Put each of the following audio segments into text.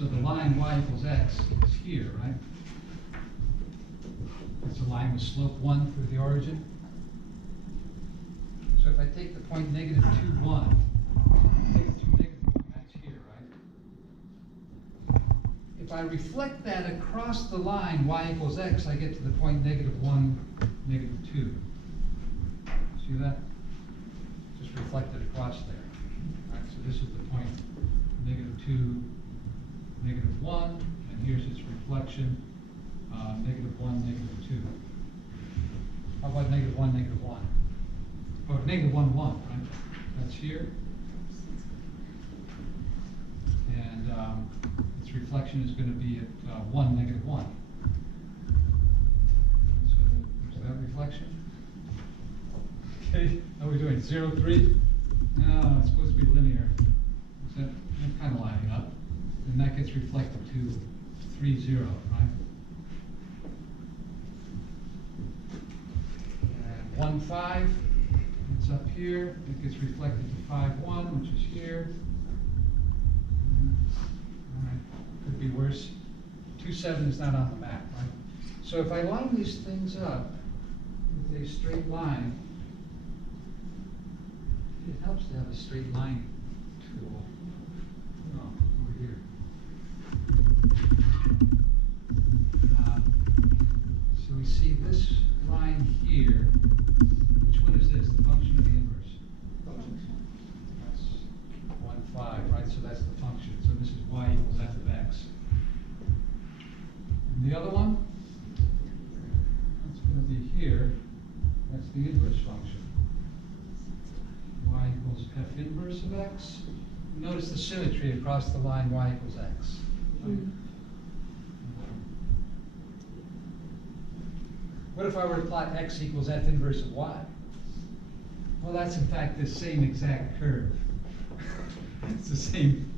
So the line y equals x is here, right? It's a line with slope 1 through the origin. So if I take the point negative 2, 1, negative 2, negative 1, that's here, right? If I reflect that across the line y equals x, I get to the point negative 1, negative 2. See that? Just reflected across there. All right, so this is the point negative 2, negative 1, and here's its reflection, negative 1, negative 2. How about negative 1, negative 1? Or negative 1, 1, right? That's here. And its reflection is going to be at 1, negative 1. So there's that reflection. Okay, how are we doing? 0, 3? No, it's supposed to be linear. So that's kind of lining up. And that gets reflected to 3, 0, right? And 1, 5, it's up here. It gets reflected to 5, 1, which is here. All right, could be worse. 2, 7 is not on the map, right? So if I line these things up with a straight line, it helps to have a straight line tool. Oh, over here. So we see this line here. Which one is this? The function of the inverse? That's 1, 5, right? So that's the function. So this is y equals f of x. And the other one? That's going to be here. That's the inverse function. Y equals f inverse of x. Notice the symmetry across the line y equals x. What if I were to plot x equals f inverse of y? Well, that's in fact the same exact curve. It's the same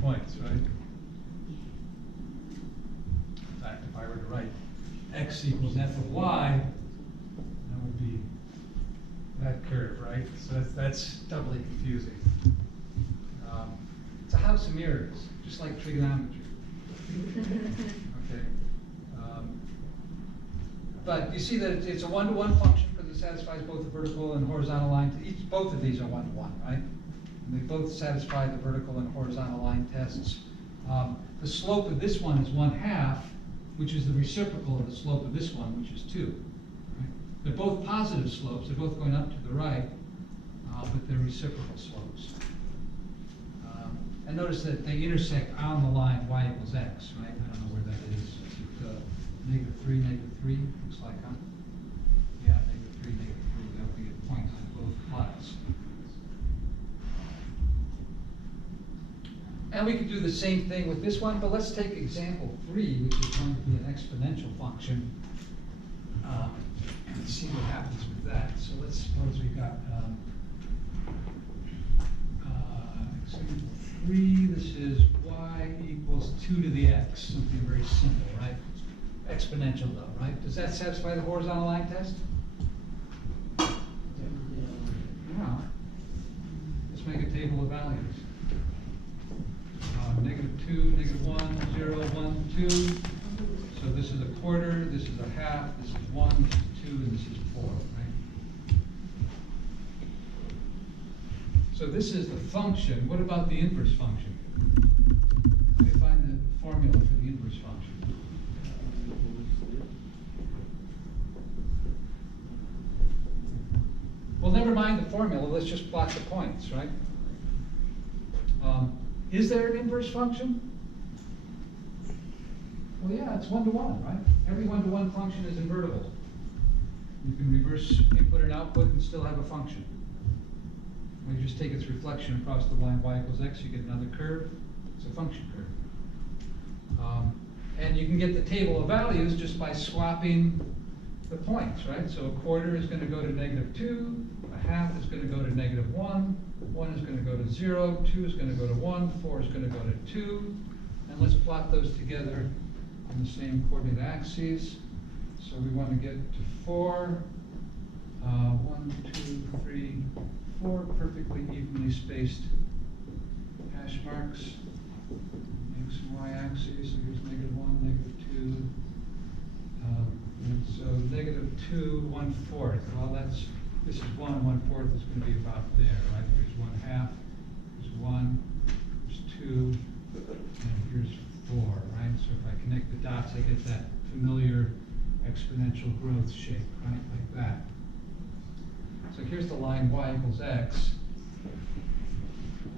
points, right? In fact, if I were to write x equals f of y, that would be that curve, right? So that's doubly confusing. It's a house of mirrors, just like trigonometry. Okay. But you see that it's a one-to-one function because it satisfies both the vertical and horizontal line. Both of these are one-to-one, right? And they both satisfy the vertical and horizontal line tests. The slope of this one is 1/2, which is the reciprocal of the slope of this one, which is 2. Right? They're both positive slopes. They're both going up to the right, but they're reciprocal slopes. And notice that they intersect on the line y equals x, right? I don't know where that is. Is it negative 3, negative 3? Looks like, huh? Yeah, negative 3, negative 3. That would be a point on both plots. And we could do the same thing with this one, but let's take example 3, which is going to be an exponential function, and see what happens with that. So let's suppose we've got example 3. This is y equals 2 to the x, something very simple, right? Exponential though, right? Does that satisfy the horizontal line test? Yeah. Let's make a table of values. Negative 2, negative 1, 0, 1, 2. So this is a quarter, this is a half, this is 1, this is 2, and this is 4, right? So this is the function. What about the inverse function? How do you find the formula for the inverse function? Well, never mind the formula. Let's just plot the points, right? Is there an inverse function? Well, yeah, it's 1-to-1, right? Every 1-to-1 function is invertible. You can reverse input and output and still have a function. When you just take its reflection across the line y equals x, you get another curve. It's a function curve. And you can get the table of values just by swapping the points, right? So a quarter is going to go to negative 2, a half is going to go to negative 1, 1 is going to go to 0, 2 is going to go to 1, 4 is going to go to 2. And let's plot those together on the same coordinate axes. So we want to get to 4, 1, 2, 3, 4 perfectly evenly spaced hash marks. y-axis, so here's -1, -2. And so -2, 1/4. Well, this is 1 1/4 is going to be about there, right? Here's 1/2, here's 1, here's 2, and here's 4, right? So if I connect the dots, I get that familiar exponential growth shape, right? Like that. So here's the line y equals x.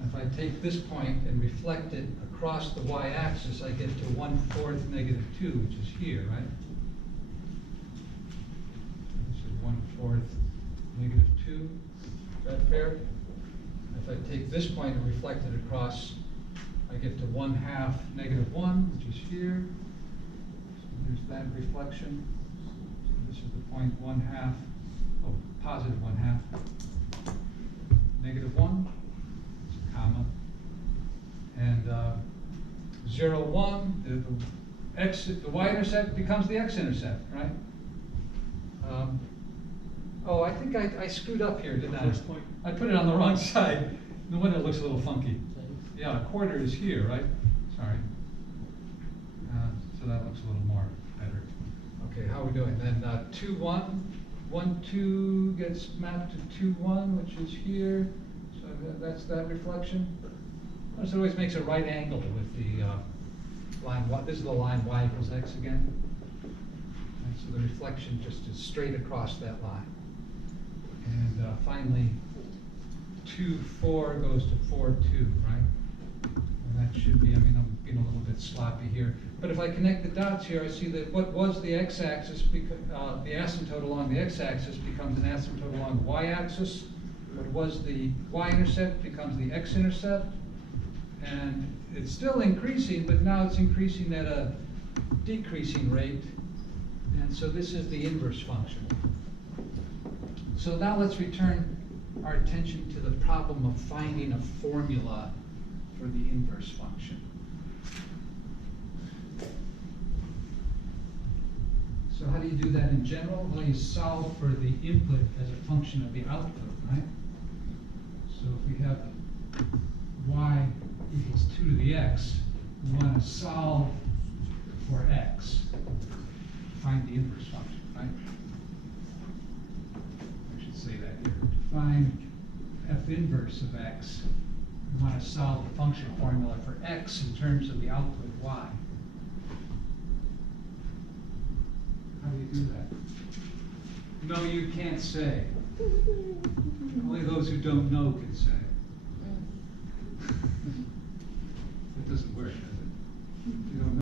If I take this point and reflect it across the y-axis, I get to 1/4 -2, which is here, right? This is 1/4 -2. Is that fair? If I take this point and reflect it across, I get to 1/2 -1, which is here. So there's that reflection. So this is the point 1/2, oh, positive 1/2. -1, comma. And 0, 1, the y-intercept becomes the x-intercept, right? Oh, I think I screwed up here, didn't I? First point. I put it on the wrong side. No wonder it looks a little funky. Yeah, a quarter is here, right? Sorry. So that looks a little more better. Okay, how are we doing? Then 2, 1, 1, 2 gets mapped to 2, 1, which is here. So that's that reflection. Notice it always makes a right angle with the line y. This is the line y equals x again. And so the reflection just is straight across that line. And finally, 2, 4 goes to 4, 2, right? And that should be, I mean, I'm being a little bit sloppy here. But if I connect the dots here, I see that what was the x-axis, the asymptote along the x-axis becomes an asymptote along the y-axis. What was the y-intercept becomes the x-intercept. And it's still increasing, but now it's increasing at a decreasing rate. And so this is the inverse function. So now let's return our attention to the problem of finding a formula for the inverse function. So how do you do that in general? Well, you solve for the input as a function of the output, right? So if we have y equals 2 to the x, we want to solve for x, find the inverse function, right? I should say that here. To find f inverse of x, we want to solve the function formula for x in terms of the output y. How do you do that? No, you can't say. Only those who don't know can say. It doesn't work, does it? You